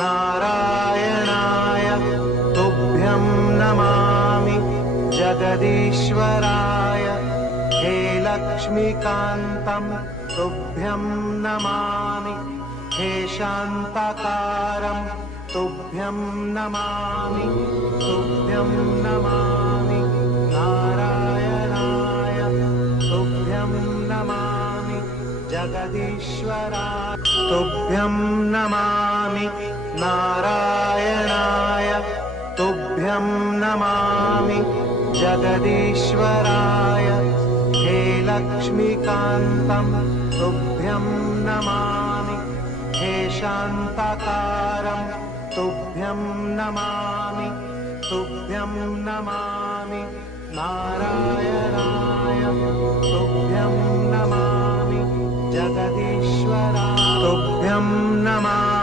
नारायणाय तुभ्यं नमामि जगदीश्वराय हे लक्ष्मीकान्तं तुभ्यं नमामि हे शान्ताकारं तुभ्यं नमामि तुभ्यं नमामि नारायणाय तुभ्यं नमामि जगदीश्वराय तुभ्यं नमामि नारायणाय तुभ्यं नमामि जगदीश्वराय हे लक्ष्मीकान्तं तुभ्यं नमामि हे शान्ताकारं तुभ्यं नमामि तुभ्यं नमामि नारायणाय तुभ्यं नमामि जगदीश्वराय तुभ्यं नमामि